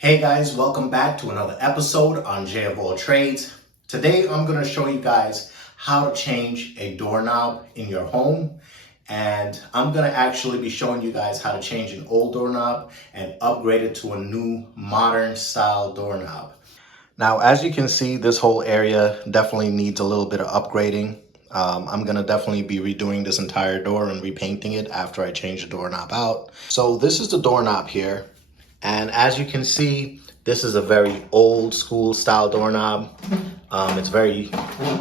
Hey guys, welcome back to another episode on J of All Trades. Today I'm going to show you guys how to change a doorknob in your home. And I'm going to actually be showing you guys how to change an old doorknob and upgrade it to a new modern style doorknob. Now, as you can see, this whole area definitely needs a little bit of upgrading. I'm going to definitely be redoing this entire door and repainting it after I change the doorknob out. So this is the doorknob here. And as you can see, this is a very old school style doorknob. It's very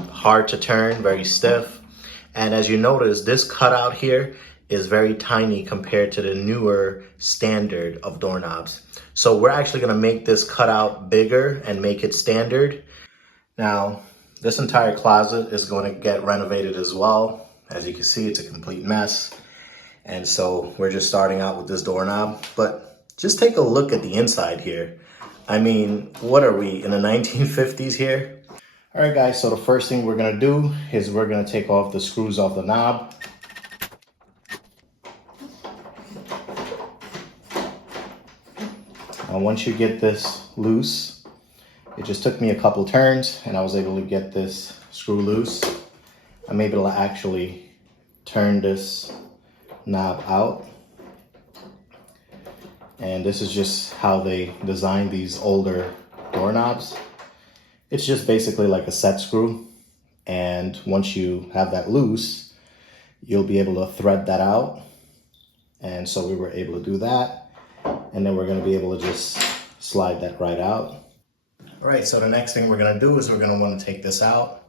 hard to turn, very stiff. And as you notice, this cutout here is very tiny compared to the newer standard of doorknobs. So we're actually gonna make this cutout bigger and make it standard. Now, this entire closet is going to get renovated as well. As you can see, it's a complete mess. And so we're just starting out with this doorknob, but just take a look at the inside here. I mean, what are we, in the 1950s here? All right, guys, so the first thing we're gonna do is we're gonna take off the screws off the knob. Now, once you get this loose, it just took me a couple turns and I was able to get this screw loose. I'm able to actually turn this knob out. And this is just how they design these older doorknobs. It's just basically like a set screw. And once you have that loose, you'll be able to thread that out. And so we were able to do that. And then we're gonna be able to just slide that right out. All right, so the next thing we're gonna do is we're gonna wanna take this out.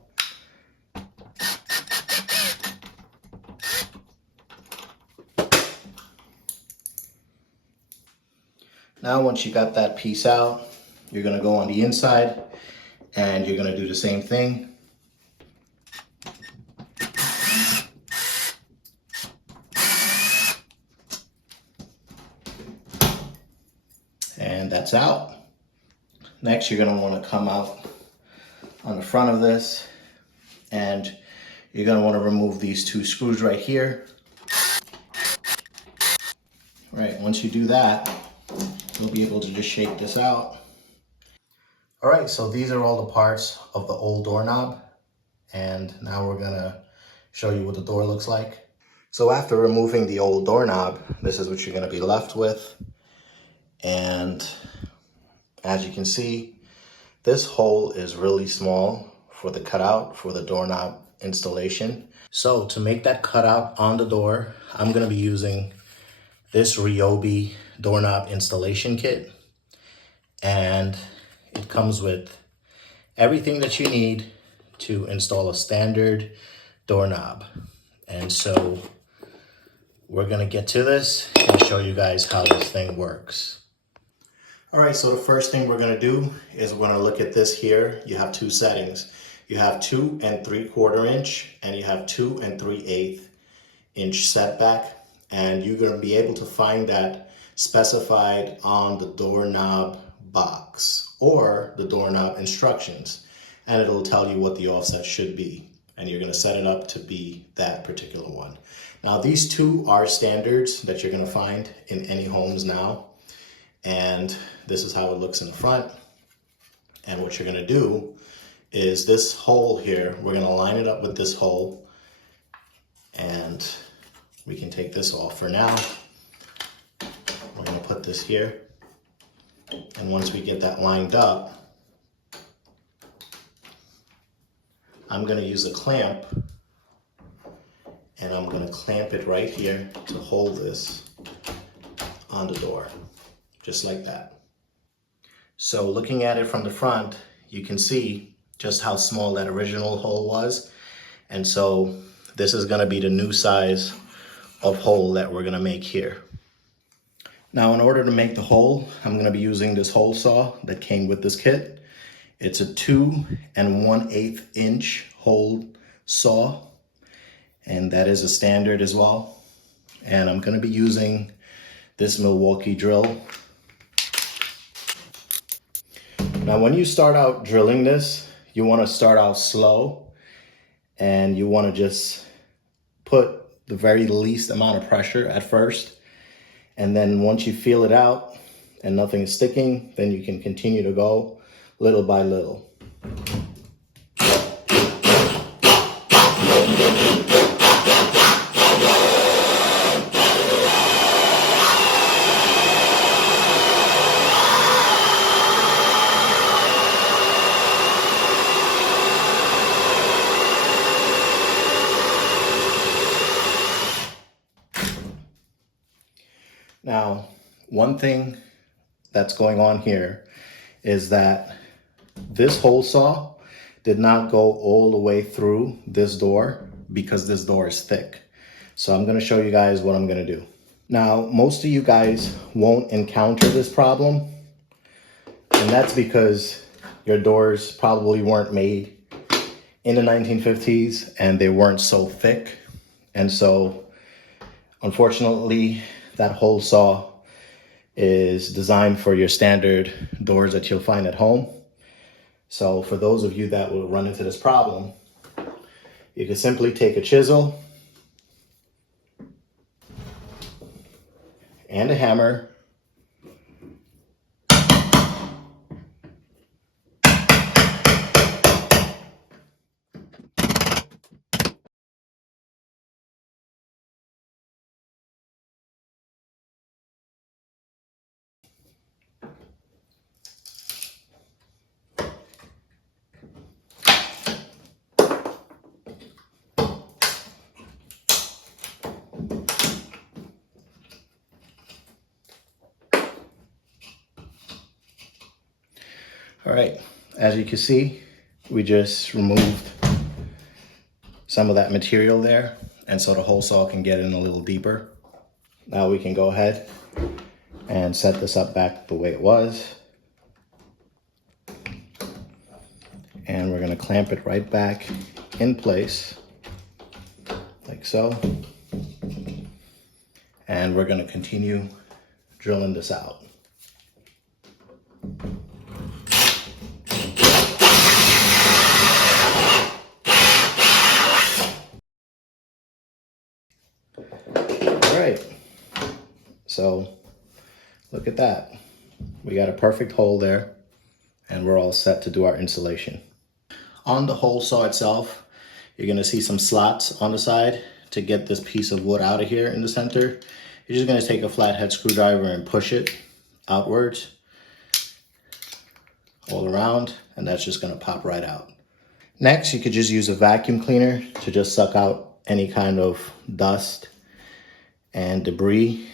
Now, once you got that piece out, you're gonna go on the inside and you're gonna do the same thing. And that's out. Next, you're gonna wanna come out on the front of this and you're gonna wanna remove these two screws right here. All right, once you do that, you'll be able to just shake this out. All right, so these are all the parts of the old doorknob. And now we're gonna show you what the door looks like. So after removing the old doorknob, this is what you're gonna be left with. And as you can see, this hole is really small for the cutout for the doorknob installation. So to make that cutout on the door, I'm gonna be using this Ryobi doorknob installation kit. And it comes with everything that you need to install a standard doorknob. And so we're gonna get to this and show you guys how this thing works. All right, so the first thing we're gonna do is we're gonna look at this here. You have two settings. You have 2 3/4 inch and you have 2 3/8 inch setback. And you're gonna be able to find that specified on the doorknob box or the doorknob instructions. And it'll tell you what the offset should be. And you're gonna set it up to be that particular one. Now, these two are standards that you're gonna find in any homes now. And this is how it looks in the front. And what you're gonna do is this hole here, we're gonna line it up with this hole. And we can take this off for now. We're gonna put this here. And once we get that lined up, I'm gonna use a clamp and I'm gonna clamp it right here to hold this on the door, just like that. So looking at it from the front, you can see just how small that original hole was. And so this is gonna be the new size of hole that we're gonna make here. Now, in order to make the hole, I'm gonna be using this hole saw that came with this kit. It's a 2 1/8 inch hole saw, and that is a standard as well. And I'm gonna be using this Milwaukee drill. Now, when you start out drilling this, you wanna start out slow and you wanna just put the very least amount of pressure at first. And then once you feel it out, and nothing is sticking, then you can continue to go little by little. Now, one thing that's going on here is that this hole saw did not go all the way through this door because this door is thick. So I'm going to show you guys what I'm going to do. Now, most of you guys won't encounter this problem, and that's because your doors probably weren't made in the 1950s and they weren't so thick. And so, unfortunately, that hole saw is designed for your standard doors that you'll find at home. So for those of you that will run into this problem, you can simply take a chisel and a hammer All right, as you can see, we just removed some of that material there, and so the hole saw can get in a little deeper. Now we can go ahead and set this up back the way it was. And we're gonna clamp it right back in place, like so. And we're gonna continue drilling this out. All right, so look at that. We got a perfect hole there, and we're all set to do our insulation. On the hole saw itself, you're gonna see some slots on the side. To get this piece of wood out of here in the center, you're just gonna take a flathead screwdriver and push it outwards all around, and that's just gonna pop right out. Next, you could just use a vacuum cleaner to just suck out any kind of dust and debris.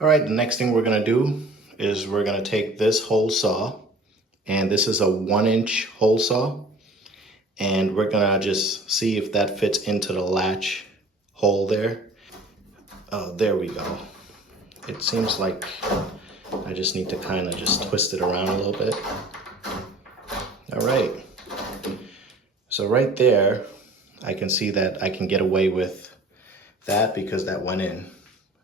All right, the next thing we're gonna do is we're gonna take this hole saw, and this is a 1-inch hole saw, and we're gonna just see if that fits into the latch hole there. There we go. It seems like I just need to kind of just twist it around a little bit. All right. So right there, I can see that I can get away with that because that went in.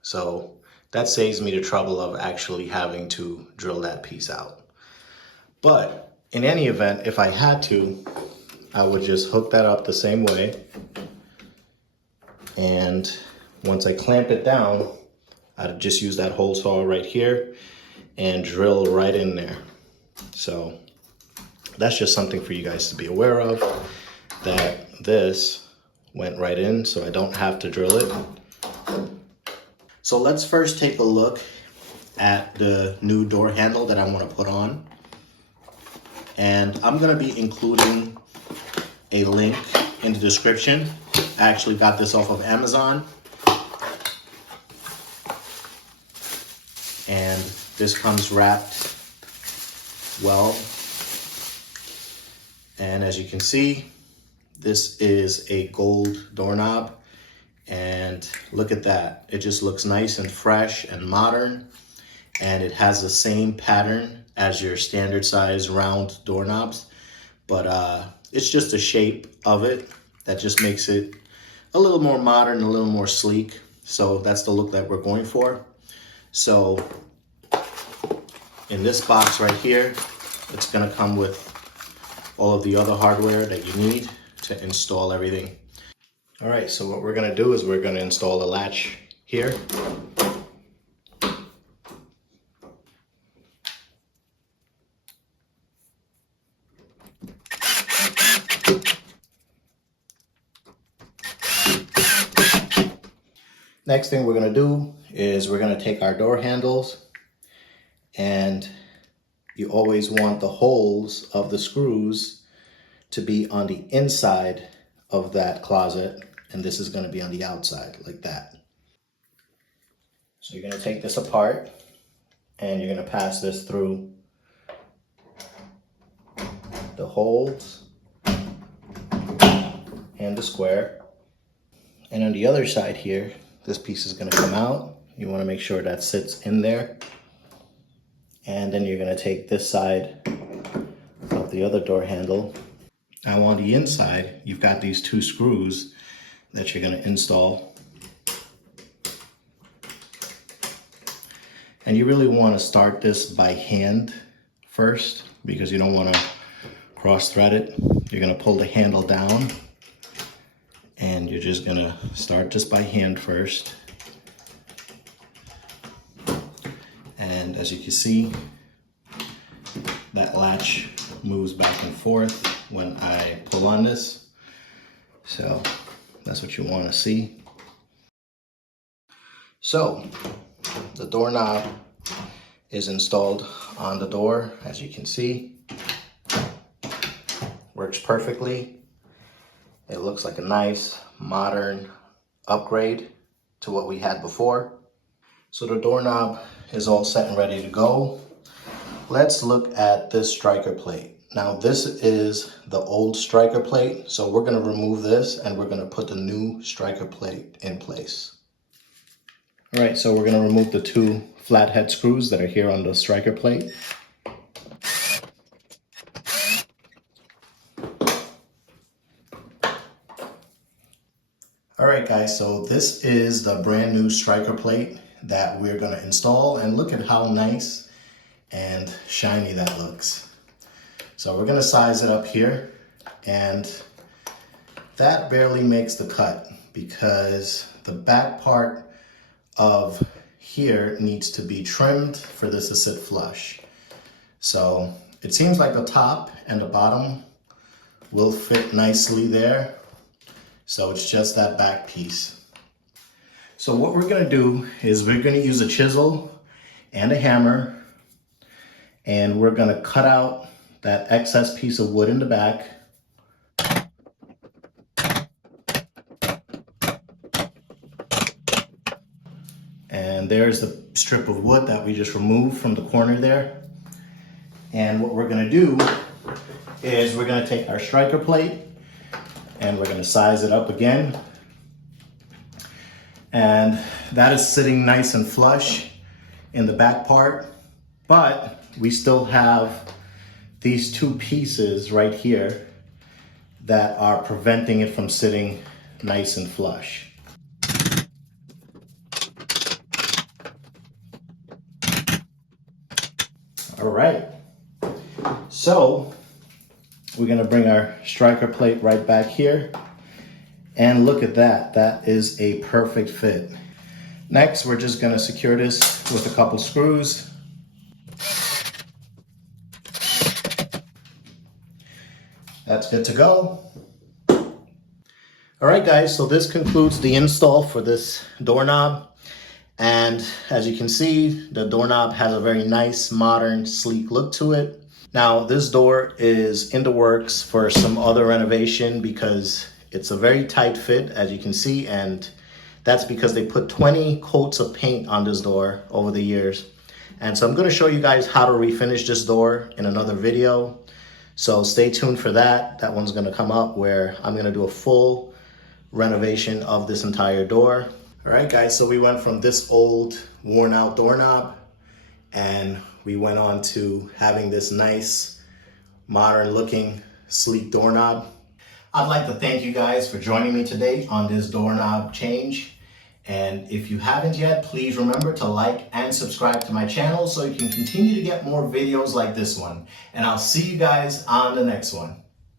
So that saves me the trouble of actually having to drill that piece out. But in any event, if I had to, I would just hook that up the same way. And once I clamp it down, I'd just use that hole saw right here and drill right in there. So that's just something for you guys to be aware of, that this went right in, so I don't have to drill it. So let's first take a look at the new door handle that I want to put on. And I'm going to be including a link in the description. I actually got this off of Amazon. And this comes wrapped well. And as you can see, this is a gold doorknob. And look at that. It just looks nice and fresh and modern. And it has the same pattern as your standard size round doorknobs. But it's just a shape of it that just makes it a little more modern, a little more sleek. So that's the look that we're going for. So in this box right here, it's gonna come with all of the other hardware that you need to install everything. All right, so what we're gonna do is we're gonna install a latch here. Next thing we're going to do is we're going to take our door handles, and you always want the holes of the screws to be on the inside of that closet, and this is going to be on the outside like that. So you're going to take this apart and you're going to pass this through the holes and the square. And on the other side here, this piece is going to come out. You want to make sure that sits in there. And then you're going to take this side of the other door handle. Now on the inside, you've got these two screws that you're going to install. And you really want to start this by hand first, because you don't want to cross thread it. You're going to pull the handle down, and you're just going to start just by hand first. And as you can see, that latch moves back and forth when I pull on this. So that's what you want to see. So the doorknob is installed on the door, as you can see. Works perfectly. It looks like a nice modern upgrade to what we had before. So the doorknob is all set and ready to go. Let's look at this striker plate. Now this is the old striker plate, so we're going to remove this and we're going to put the new striker plate in place. All right, so we're going to remove the two flathead screws that are here on the striker plate. All right guys, so this is the brand new striker plate that we're going to install, and look at how nice and shiny that looks. So we're going to size it up here, and that barely makes the cut because the back part of here needs to be trimmed for this to sit flush. So it seems like the top and the bottom will fit nicely there. So it's just that back piece. So what we're going to do is we're going to use a chisel and a hammer, and we're going to cut out that excess piece of wood in the back. And there's the strip of wood that we just removed from the corner there. And what we're going to do is we're going to take our striker plate and we're going to size it up again. And that is sitting nice and flush in the back part, but we still have these two pieces right here that are preventing it from sitting nice and flush. All right, so we're gonna bring our striker plate right back here, and look at that, that is a perfect fit. Next, we're just gonna secure this with a couple screws. That's good to go. All right guys, so this concludes the install for this doorknob. And as you can see, the doorknob has a very nice, modern, sleek look to it. Now this door is in the works for some other renovation because it's a very tight fit, as you can see, and that's because they put 20 coats of paint on this door over the years. And so I'm gonna show you guys how to refinish this door in another video. So stay tuned for that. That one's gonna come up where I'm gonna do a full renovation of this entire door. All right guys, so we went from this old worn out doorknob and we went on to having this nice, modern looking, sleek doorknob. I'd like to thank you guys for joining me today on this doorknob change. And if you haven't yet, please remember to like and subscribe to my channel so you can continue to get more videos like this one. And I'll see you guys on the next one.